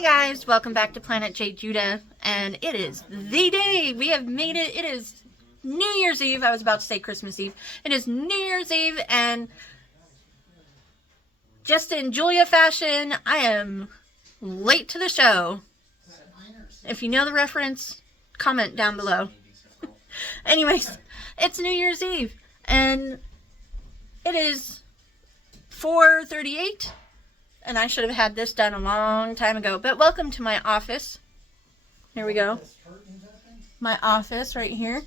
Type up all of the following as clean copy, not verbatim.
Hey guys, welcome back to planetjejuda, and it is the day. We have made it. It is New Year's Eve. I was about to say Christmas Eve. It is New Year's Eve, and just in Julia fashion, I am late to the show. If you know the reference, comment down below. Anyways, it's New Year's Eve, and it is 4:38. And I should have had this done a long time ago. But welcome to my office. Here we go. My office right here.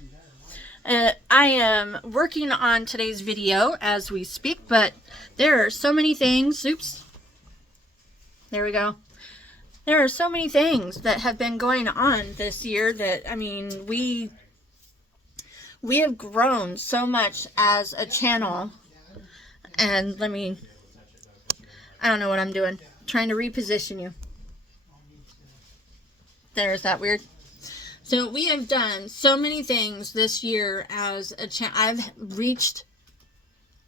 I am working on today's video as we speak. But there are so many things. Oops. There we go. There are so many things that have been going on this year that, I mean, we have grown so much as a channel. And I don't know what I'm doing. Trying to reposition you. There's that weird. So we have done so many things this year as a channel. I reached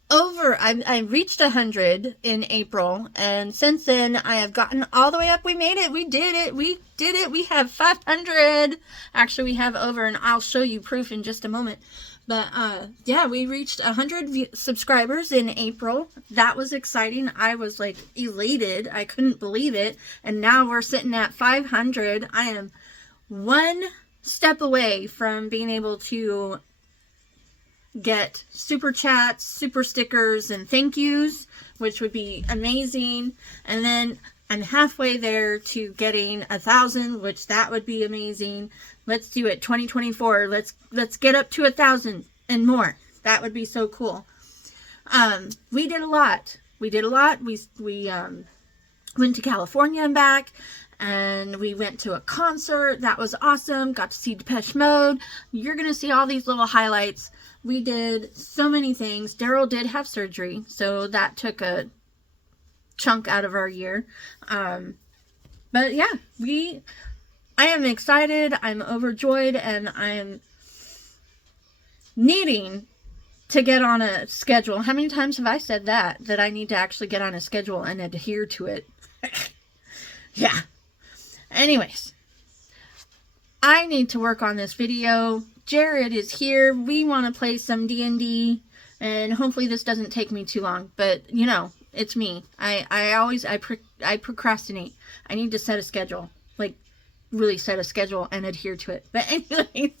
100 in April, and since then I have gotten all the way up. We made it. We did it. We did it. We have 500. Actually, we have over, and I'll show you proof in just a moment. But, yeah, we reached 100 subscribers in April. That was exciting. I was, like, elated. I couldn't believe it. And now we're sitting at 500. I am one step away from being able to get super chats, super stickers, and thank yous, which would be amazing. And then I'm halfway there to getting 1,000, which that would be amazing. Let's do it. 2024. Let's get up to 1,000 and more. That would be so cool. We did a lot. We went to California and back, and we went to a concert. That was awesome. Got to see Depeche Mode. You're going to see all these little highlights. We did so many things. Daryl did have surgery, so that took a chunk out of our year. But yeah, I am excited, I'm overjoyed, and I am needing to get on a schedule. How many times have I said that I need to actually get on a schedule and adhere to it? Yeah. Anyways, I need to work on this video. Jared is here. We want to play some D&D, and hopefully this doesn't take me too long, but you know, it's me. I procrastinate. I need to set a schedule. Like, really set a schedule and adhere to it. But anyways,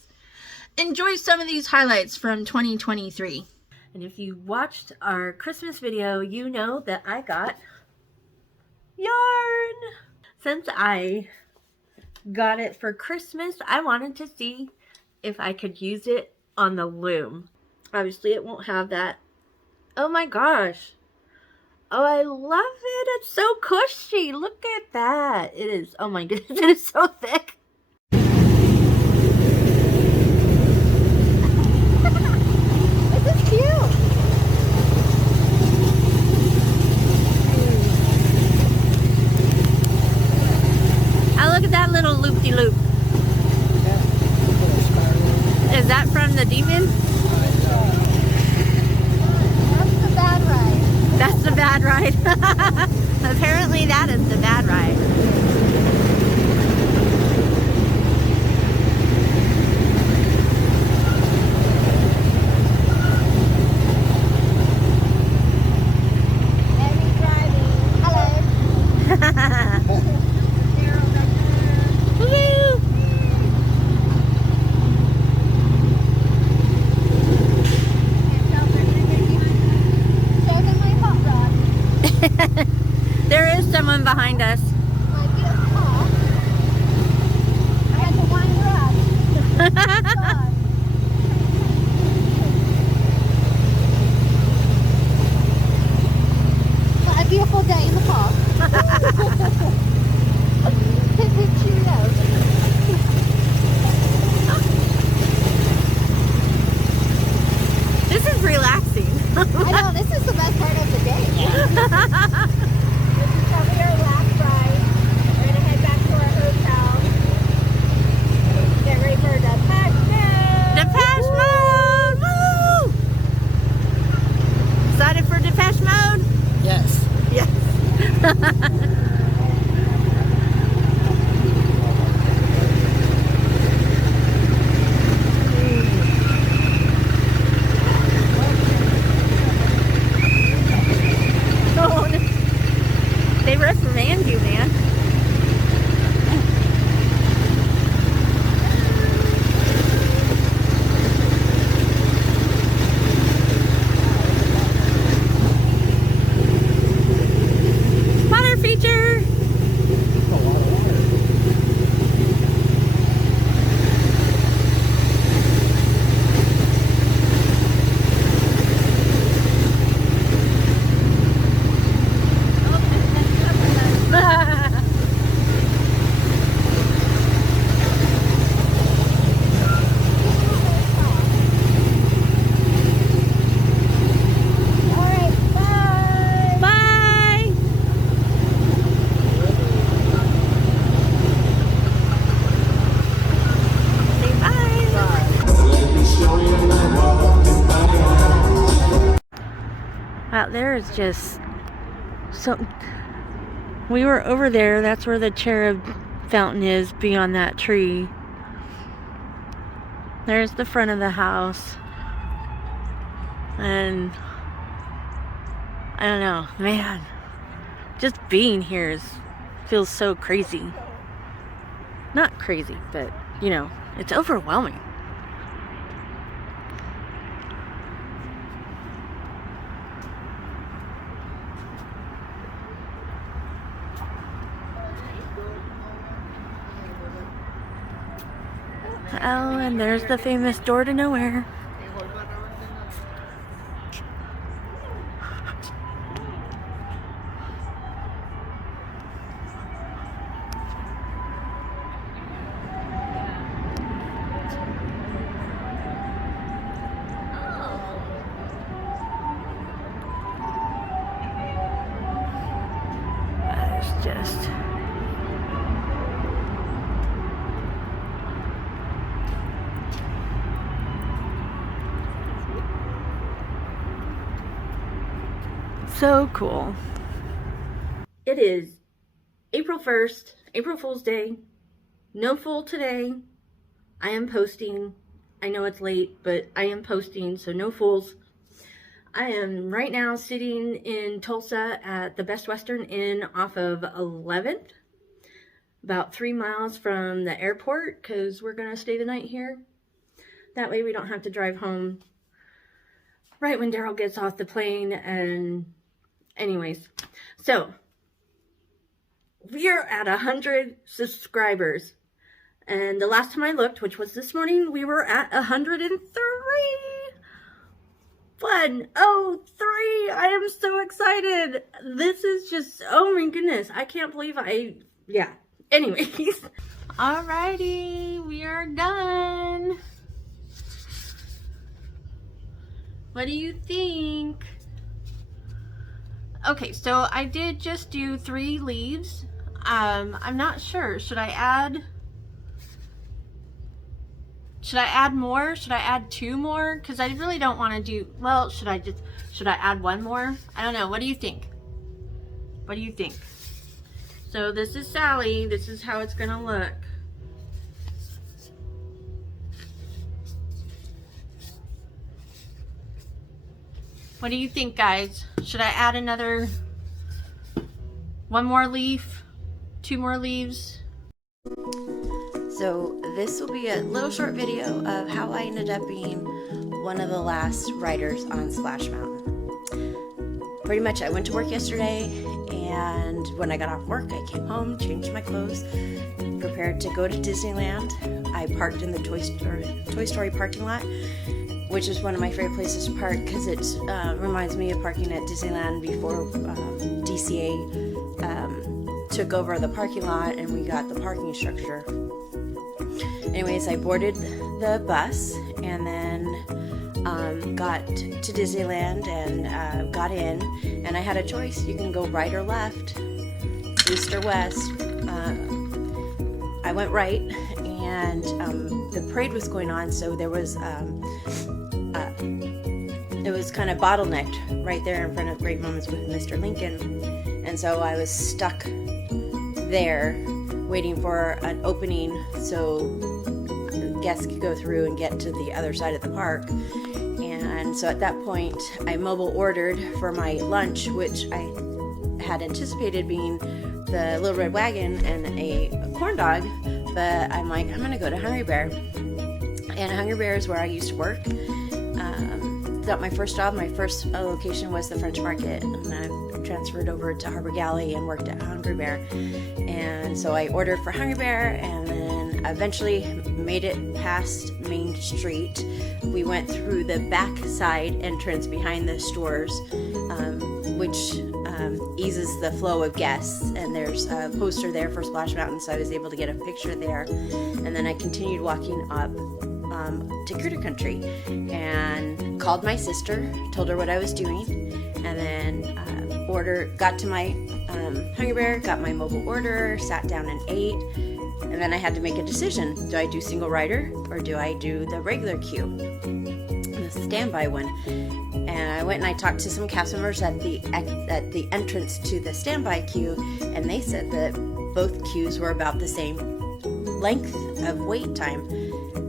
enjoy some of these highlights from 2023. And if you watched our Christmas video, you know that I got yarn. Since I got it for Christmas, I wanted to see if I could use it on the loom. Obviously, it won't have that. Oh my gosh. Oh, I love it. It's so cushy. Look at that. It is, oh my goodness, it is so thick. This is cute. Oh, look at that little loop-de-loop. Is that from the demon? That's the bad ride. Apparently that is the bad ride. Heavy driving. Hello. Woo! There is someone behind us. Might be a car. I had to wind her up. Got a beautiful day in the park. Cheerios. This is relaxing. I know, this is the best part of the day. This is probably our last ride. We're going to head back to our hotel. Get ready for Depeche Mode. Depeche Mode! Woo! Excited for Depeche Mode? Yes. Yes. best man view, man. Water feature. Out there is just so. We were over there. That's where the cherub fountain is, beyond that tree. There's the front of the house. And I don't know, man. Just being here feels so crazy. Not crazy, but you know, it's overwhelming. Oh, and there's the famous door to nowhere. It's just... so cool. It is April 1st, April Fool's Day. No fool today. I am posting. I know it's late, but I am posting, so no fools. I am right now sitting in Tulsa at the Best Western Inn off of 11th. About 3 miles from the airport, because we're going to stay the night here. That way we don't have to drive home right when Daryl gets off the plane. And anyways, so we are at 100 subscribers, and the last time I looked, which was this morning, we were at 103. 103. I am so excited. This is just, oh my goodness, I can't believe yeah, anyways. Alrighty, we are done. What do you think? Okay, so I did just do 3 leaves. I'm not sure. Should I add more? Should I add 2 more? Because I really don't want to do, well, should I add 1 more? I don't know. What do you think? What do you think? So this is Sally. This is how it's going to look. What do you think, guys? Should I add another 1 more leaf? 2 more leaves? So this will be a little short video of how I ended up being one of the last riders on Splash Mountain. Pretty much I went to work yesterday, and when I got off work I came home, changed my clothes, prepared to go to Disneyland. I parked in the Toy Story parking lot, which is one of my favorite places to park because it reminds me of parking at Disneyland before DCA took over the parking lot and we got the parking structure. Anyways, I boarded the bus and then got to Disneyland and got in, and I had a choice. You can go right or left, east or west. I went right, and the parade was going on, so there was it was kind of bottlenecked right there in front of Great Moments with Mr. Lincoln, and so I was stuck there waiting for an opening so guests could go through and get to the other side of the park. And so at that point I mobile ordered for my lunch, which I had anticipated being the Little Red Wagon and a corn dog, but I'm like, I'm gonna go to Hungry Bear. And Hungry Bear is where I used to work. Got my first job. My first location was the French Market, and then I transferred over to Harbor Galley and worked at Hungry Bear. And so I ordered for Hungry Bear, and then eventually made it past Main Street. We went through the back side entrance behind the stores, which eases the flow of guests, and there's a poster there for Splash Mountain, so I was able to get a picture there. And then I continued walking up to Critter Country and called my sister, told her what I was doing, and then got to my Hungry Bear, got my mobile order, sat down and ate, and then I had to make a decision. Do I do single rider or do I do the regular queue, the standby one? And I went and I talked to some cast members at the entrance to the standby queue, and they said that both queues were about the same length of wait time.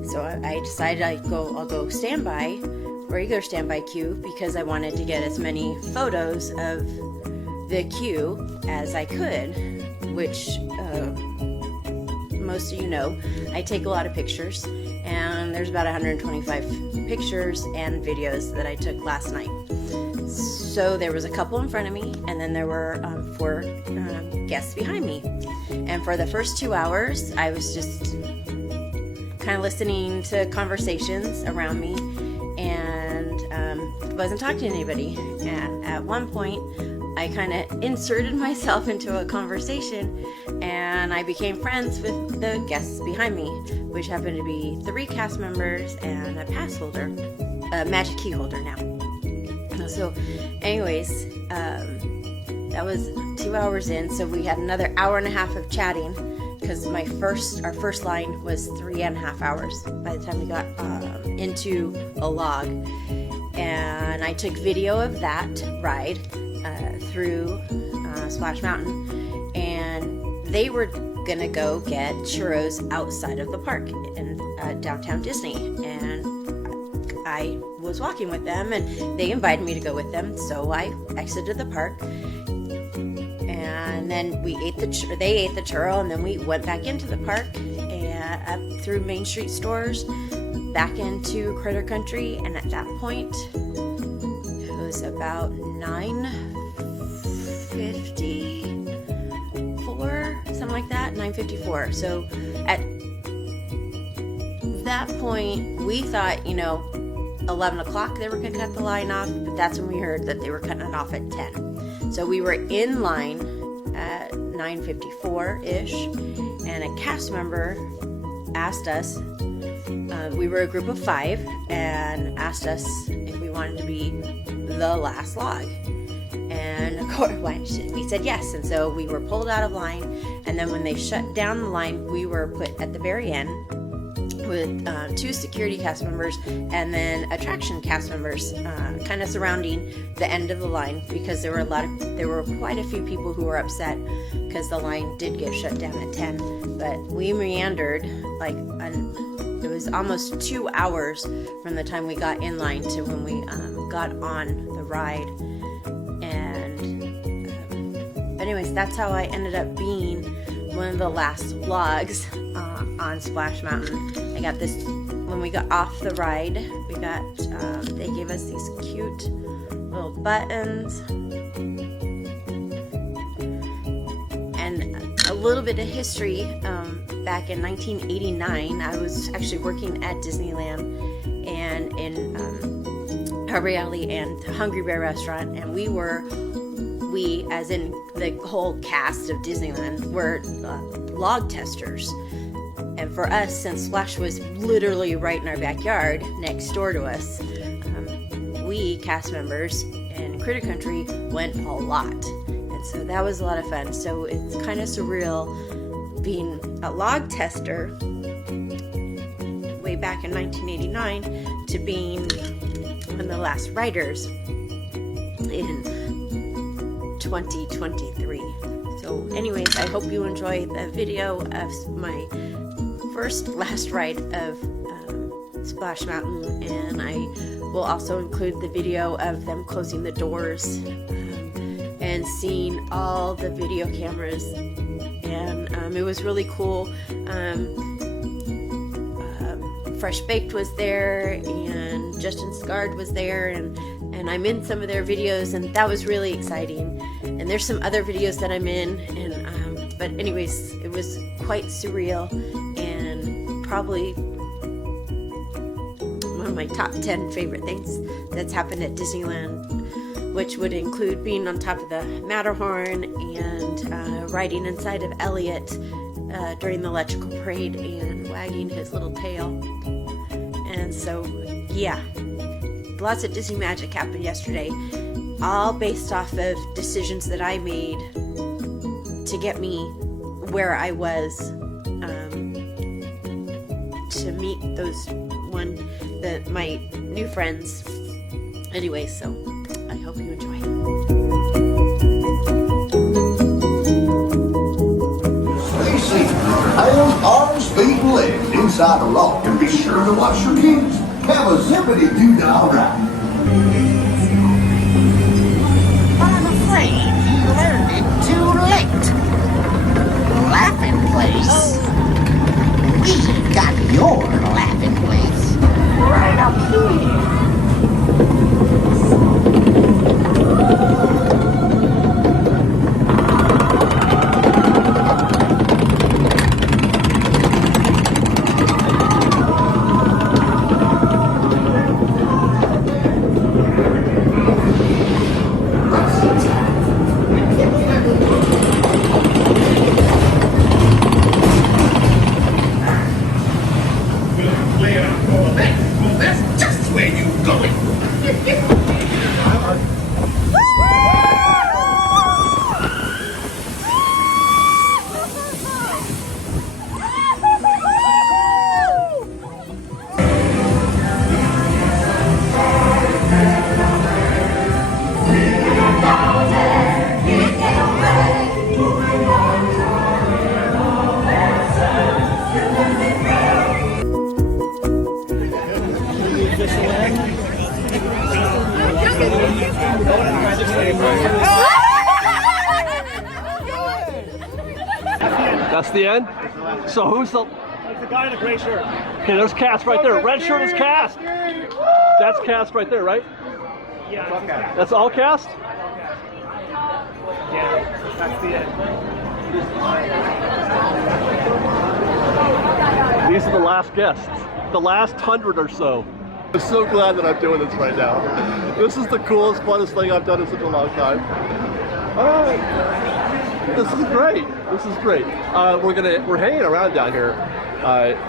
So I decided I'll go standby, regular standby queue, because I wanted to get as many photos of the queue as I could, which most of you know, I take a lot of pictures, and there's about 125 pictures and videos that I took last night. So there was a couple in front of me, and then there were 4 guests behind me. And for the first 2 hours, I was just kind of listening to conversations around me, and wasn't talking to anybody. And at one point, I kind of inserted myself into a conversation, and I became friends with the guests behind me, which happened to be 3 cast members and a pass holder, a magic key holder now. So anyways, that was 2 hours in, so we had another hour and a half of chatting, because our first line was 3.5 hours by the time we got into a log. And I took video of that ride through Splash Mountain, and they were gonna go get churros outside of the park in downtown Disney, and I was walking with them, and they invited me to go with them, so I exited the park. And then they ate the churro, and then we went back into the park and up through Main Street stores, back into Critter Country, and at that point, it was about 9:54, something like that, 9:54. So at that point, we thought, 11 o'clock they were going to cut the line off, but that's when we heard that they were cutting it off at 10. So we were in line at 9:54-ish, and a cast member asked us, we were a group of 5, and asked us if we wanted to be the last log. And of course, we said yes, and so we were pulled out of line, and then when they shut down the line, we were put at the very end with 2 security cast members and then attraction cast members kind of surrounding the end of the line, because there were quite a few people who were upset because the line did get shut down at 10, but we meandered it was almost 2 hours from the time we got in line to when we got on the ride. And anyways, that's how I ended up being one of the last vlogs on Splash Mountain. I got this when we got off the ride. They gave us these cute little buttons, and a little bit of history. Back in 1989, I was actually working at Disneyland and in Harbor Alley and Hungry Bear restaurant, and we as in the whole cast of Disneyland were log testers. And for us, since Splash was literally right in our backyard next door to us, we cast members in Critter Country went a lot, and so that was a lot of fun. So it's kind of surreal being a log tester way back in 1989 to being one of the last riders in 2023. So anyways, I hope you enjoy the video of my last ride of Splash Mountain, and I will also include the video of them closing the doors and seeing all the video cameras, and it was really cool. Fresh Baked was there, and Justin Scard was there, and I'm in some of their videos, and that was really exciting. And there's some other videos that I'm in, and but anyways, it was quite surreal, and probably one of my top 10 favorite things that's happened at Disneyland, which would include being on top of the Matterhorn and riding inside of Elliot during the electrical parade and wagging his little tail. And so, yeah, lots of Disney magic happened yesterday, all based off of decisions that I made to get me where I was, to meet my new friends. Anyway, so I hope you enjoy. Hands, arms, feet, and legs inside the rock, and be sure to wash your hands. Have a zippity-doo-dah ride. I'm afraid you learned it too late. Laughing place. We got your laughing place right up here. That's the end? So who's the... It's the guy in the gray shirt. Okay, there's Cass right there. Red shirt is Cass. That's Cass right there, right? Yeah, that's all Cass? yeah, that's the end. These are the last guests. The last 100 or so. I'm so glad that I'm doing this right now. This is the coolest, funnest thing I've done in such a long time. This is great. This is great. We're hanging around down here,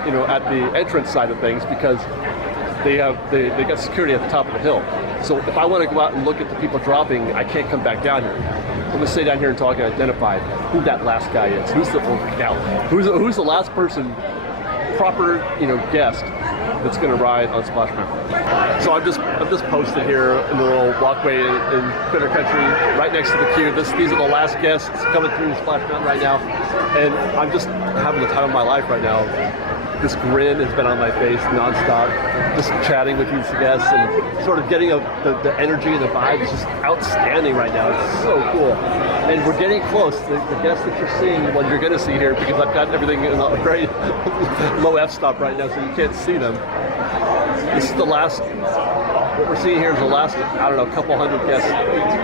you know, at the entrance side of things because they got security at the top of the hill. So if I want to go out and look at the people dropping, I can't come back down here. I'm gonna stay down here and talk and identify who that last guy is. Who's the last person, proper, you know, guest that's gonna ride on Splash Mountain. So I'm just posted here in the little walkway in Critter Country, right next to the queue. These are the last guests coming through Splash Mountain right now, and I'm just having the time of my life right now. This grin has been on my face nonstop, just chatting with these guests and sort of getting the energy and the vibe is just outstanding right now. It's so cool. And we're getting close. The guests that you're seeing, well, you're going to see here because I've got everything in a very low f-stop right now, so you can't see them. This is the last, what we're seeing here is the last, I don't know, couple hundred guests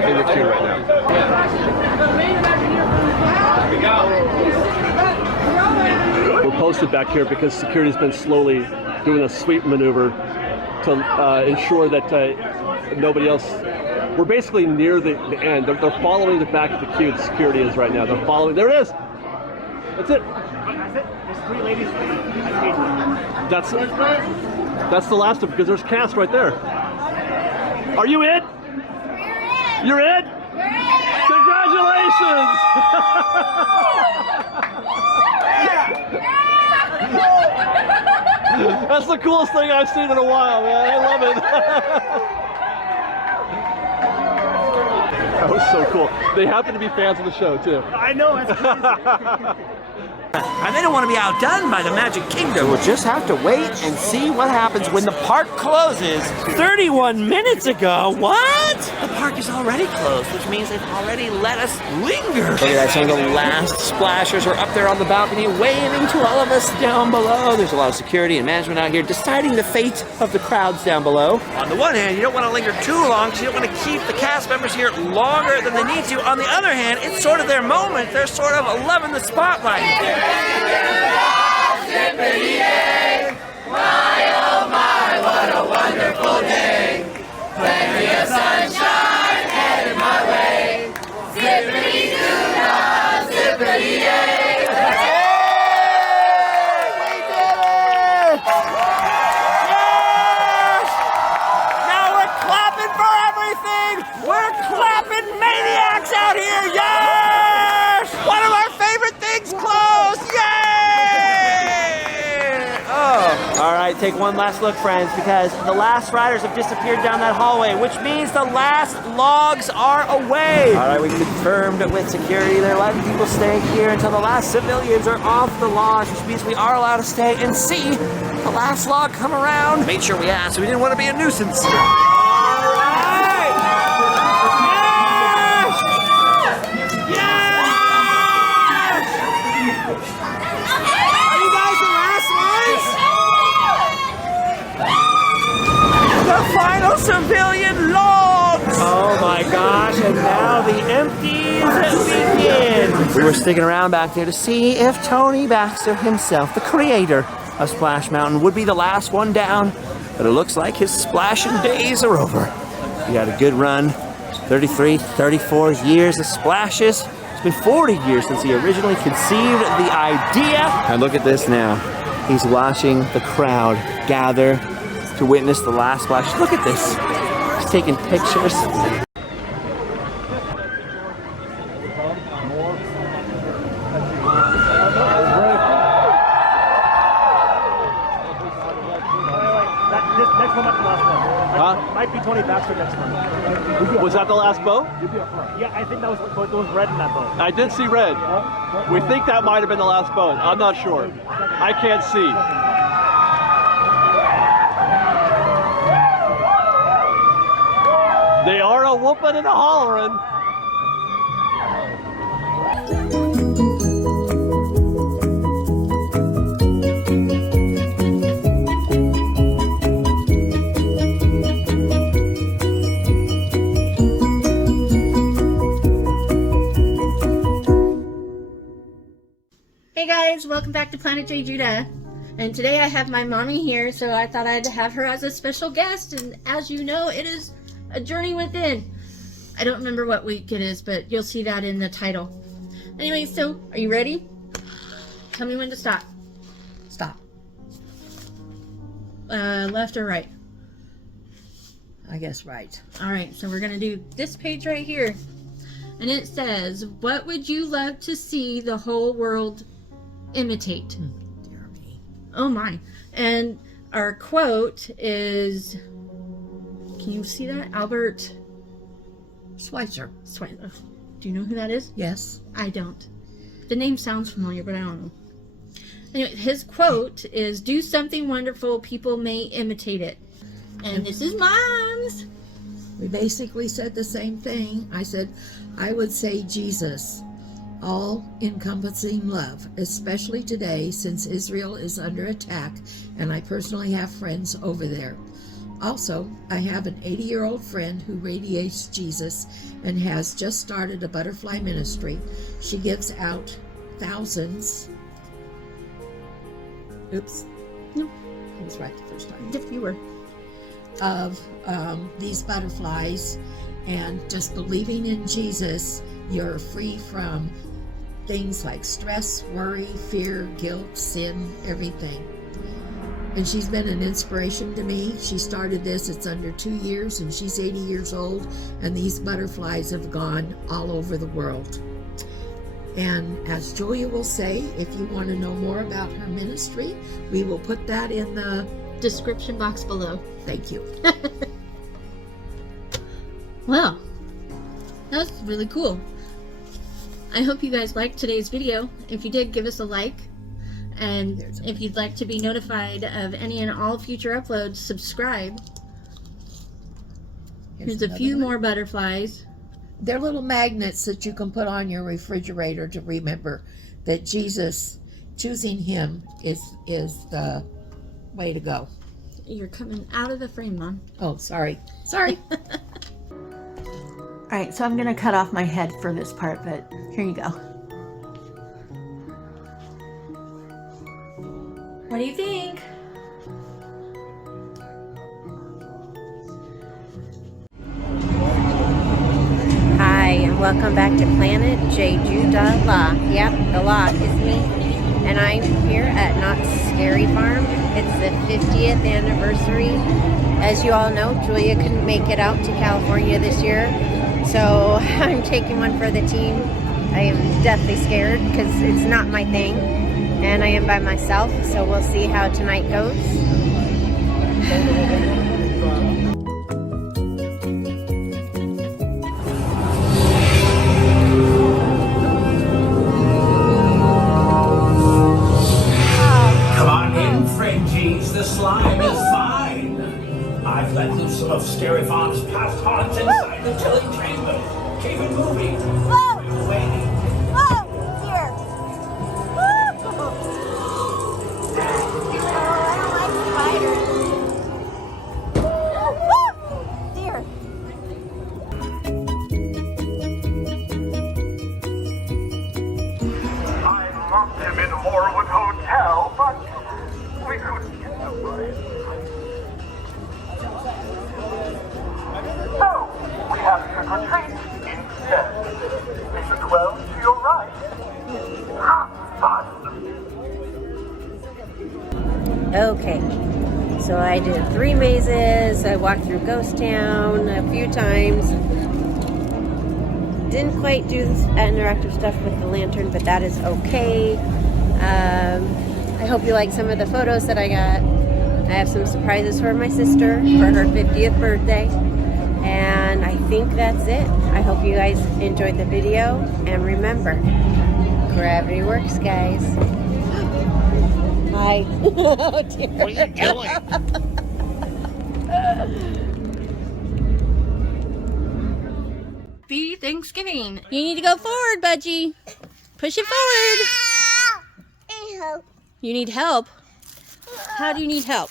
in the queue right now. Here we go. We're posted back here because security's been slowly doing a sweep maneuver to ensure that nobody else. We're basically near the end. They're following the back of the queue. The security is right now. They're following. There it is. That's it. That's it. There's 3 ladies. That's the last of because there's Cass right there. Are you in? You're in. Congratulations! That's the coolest thing I've seen in a while, man. I love it. That was so cool. They happen to be fans of the show, too. I know. That's crazy. And they don't want to be outdone by the Magic Kingdom. We'll just have to wait and see what happens when the park closes. 31 minutes ago, what? The park is already closed, which means they've already let us linger. Look at that, some of the last splashers are up there on the balcony waving to all of us down below. There's a lot of security and management out here deciding the fate of the crowds down below. On the one hand, you don't want to linger too long because you don't want to keep the cast members here longer than they need to. On the other hand, it's sort of their moment. They're sort of loving the spotlight. Zippity-yay! My, oh my, what a wonderful day! Plenty of sunshine headed my way. Zippity-doo-dah, zippity-yay! We did it! Yes! Now we're clapping for everything! We're clapping maniacs out here! Yes! One of our favorite things closed! Yay! All right, take one last look, friends, because the last riders have disappeared down that hallway, which means the last logs are away. All right, we confirmed with security they're letting people stay here until the last civilians are off the lodge, which means we are allowed to stay and see the last log come around. Made sure we asked, we didn't want to be a nuisance. All right! Yes! Yes! Are you guys the last ones? The final civilian logs! Oh my gosh, and now the empties begin! We were sticking around back there to see if Tony Baxter himself, the creator of Splash Mountain, would be the last one down, but it looks like his splashing days are over. He had a good run, 33, 34 years of splashes. It's been 40 years since he originally conceived the idea. And look at this now. He's watching the crowd gather to witness the last splash. Look at this. He's taking pictures. This next one might be the last one. Huh? Might be Tony Baxter next one. Was that the last boat? Yeah, I think that was red in that boat. I did see red. We think that might have been the last boat. I'm not sure. I can't see. They are a whooping and a hollering. Hey guys, welcome back to planetjejuda. And today I have my mommy here, so I thought I'd have her as a special guest. And as you know, it is a journey within. I don't remember what week it is, but you'll see that in the title. Anyway, so are you ready? Tell me when to stop. Stop. Left or right? I guess right. All right, so we're gonna do this page right here. And it says, what would you love to see the whole world imitate? Dear me. Oh my. And our quote is, can you see that? Albert Schweitzer. Schweitzer. Do you know who that is? Yes. I don't. The name sounds familiar, but I don't know. Anyway, his quote is, do something wonderful, people may imitate it. And this is Mom's. We basically said the same thing. I said, I would say Jesus. All-encompassing love, especially today since Israel is under attack and I personally have friends over there. Also, I have an 80-year-old friend who radiates Jesus and has just started a butterfly ministry. She gives out thousands. Oops. No. I was right the first time. If you were. Of these butterflies, and just believing in Jesus, you're free from things like stress, worry, fear, guilt, sin, everything. And she's been an inspiration to me. She started this, it's under 2 years, and she's 80 years old, and these butterflies have gone all over the world. And as Julia will say, if you want to know more about her ministry, we will put that in the description box below. Thank you. Well, that's really cool. I hope you guys liked today's video. If you did, give us a like. And if you'd like to be notified of any and all future uploads, subscribe. Here's a few more butterflies. They're little magnets that you can put on your refrigerator to remember that Jesus, choosing him is the way to go. You're coming out of the frame, Mom. Oh, sorry. Sorry. All right, so I'm gonna cut off my head for this part, but here you go. What do you think? Hi, and welcome back to planetjejuda Law. Yep, the law is me. And I'm here at Not Scary Farm. It's the 50th anniversary. As you all know, Julia couldn't make it out to California this year. So I'm taking one for the team. I am deathly scared because it's not my thing. And I am by myself, so we'll see how tonight goes. Come on in, Frenchies. The slime is fine. I've let loose some of Scary Farm's past haunts inside the chilling chamber. Keep it moving. Whoa! Waiting. Whoa! Dear! I don't like spiders. Dear! I locked him in Horwood Hotel, but we couldn't get him right. So, we have trick or treat instead. Mr. 12 to your right. Have fun. Okay, so I did 3 mazes. I walked through Ghost Town a few times. Didn't quite do this interactive stuff with the lantern, but that is okay. I hope you like some of the photos that I got. I have some surprises for my sister for her 50th birthday. And I think that's it. I hope you guys enjoyed the video. And remember, gravity works, guys. Hi. Oh, dear. What are you doing? Happy Thanksgiving. You need to go forward, Budgie. Push it forward. You need help? How do you need help?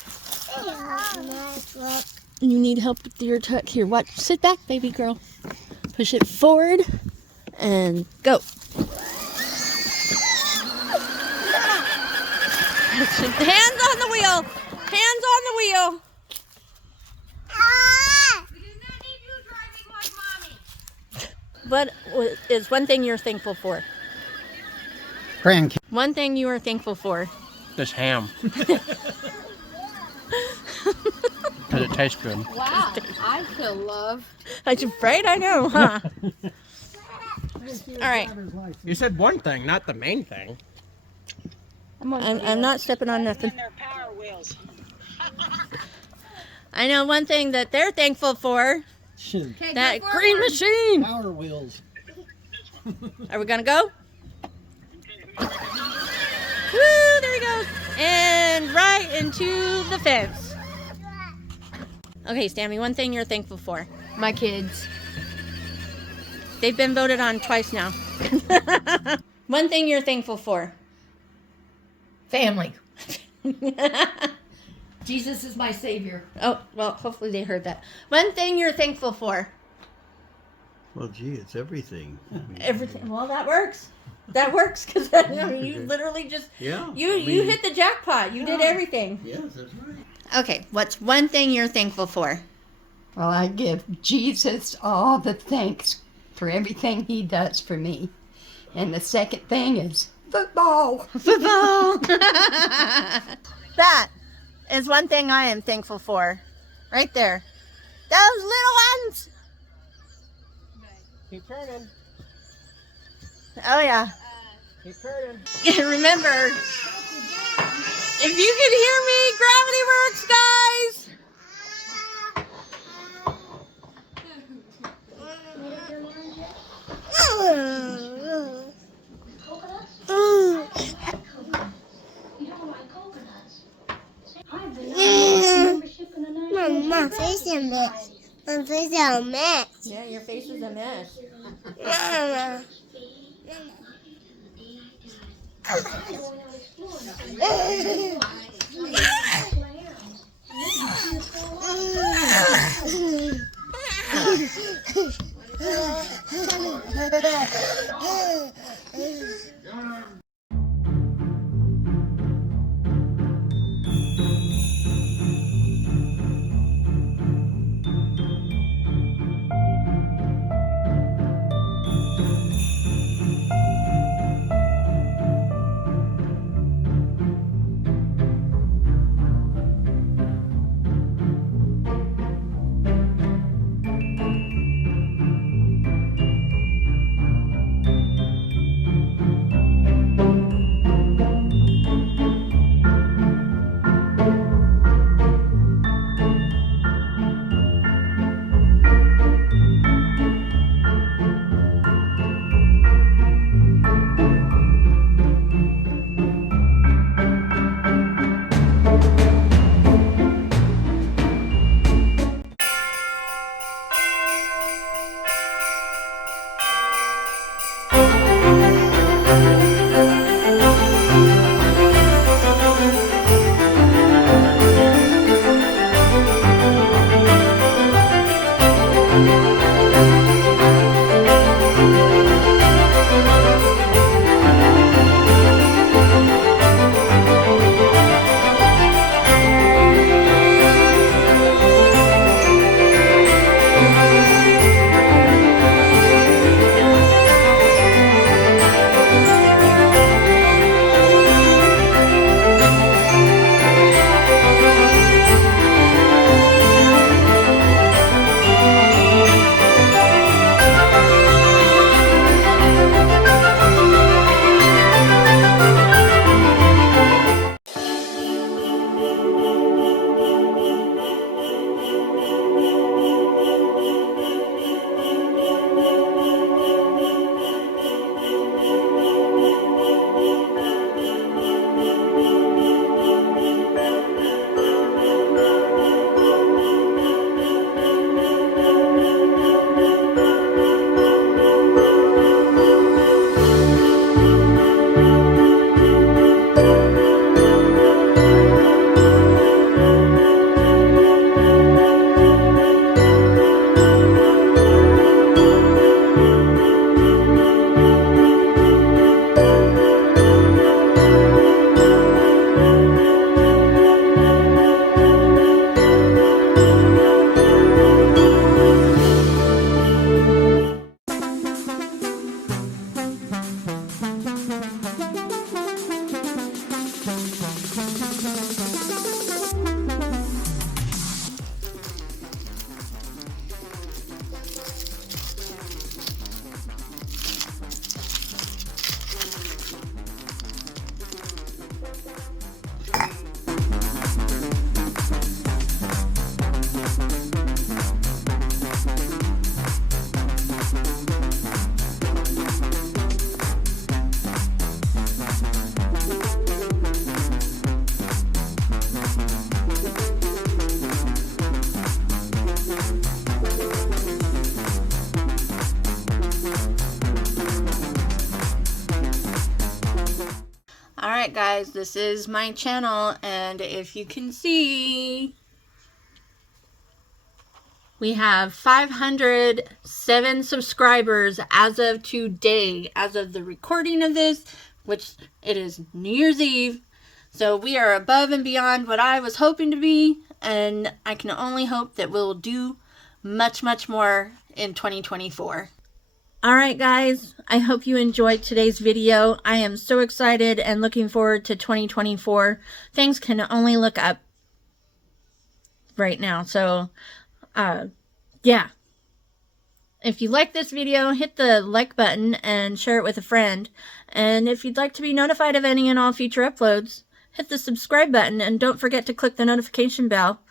You need help with your tuck. Here, watch. Sit back, baby girl. Push it forward and go. Hands on the wheel. Hands on the wheel. What is one thing you're thankful for? Grandkids. One thing you are thankful for. This ham. Because it tastes good. Wow, I feel loved. I'm afraid I know, huh? All right. You said one thing, not the main thing. I'm not stepping on nothing. I know one thing that they're thankful for. That green machine. Power wheels. Are we gonna go? Woo! There he goes. And right into the fence. Okay, Stammy, one thing you're thankful for. My kids. They've been voted on twice now. One thing you're thankful for. Family. Jesus is my savior. Oh, well, hopefully they heard that. One thing you're thankful for. Well, gee, it's everything. Everything. Well, that works. That works because you literally just you hit the jackpot. You did everything. Yes, that's right. Okay, what's one thing you're thankful for? Well, I give Jesus all the thanks for everything he does for me. And the second thing is football. Football. That is one thing I am thankful for. Right there. Those little ones. Keep turning. Oh, yeah. Keep turning. Remember, if you can hear me, gravity works, guys. face is a mess. My face is a mess. Yeah, your face is a mess. Mama. Alright guys, this is my channel, and if you can see, we have 507 subscribers as of today, as of the recording of this, which it is New Year's Eve. So we are above and beyond what I was hoping to be, and I can only hope that we'll do much, much more in 2024. Alright guys, I hope you enjoyed today's video. I am so excited and looking forward to 2024. Things can only look up right now. So, yeah. If you like this video, hit the like button and share it with a friend. And if you'd like to be notified of any and all future uploads, hit the subscribe button and don't forget to click the notification bell.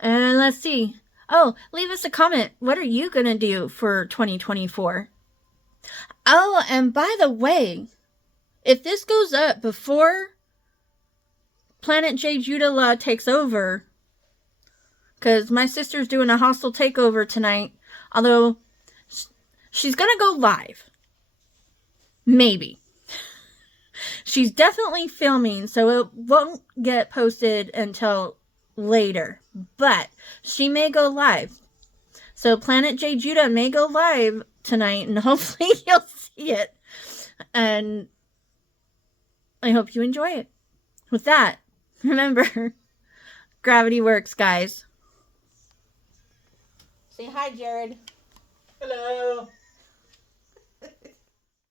And let's see. Oh, leave us a comment. What are you going to do for 2024? Oh, and by the way, if this goes up before PlanetJejuda takes over, because my sister's doing a hostile takeover tonight. Although she's gonna go live. Maybe. She's definitely filming, so it won't get posted until later. But she may go live. So planetjejuda may go live tonight, and hopefully you'll see it. And I hope you enjoy it. With that, remember, gravity works, guys. Say hi, Jared. Hello.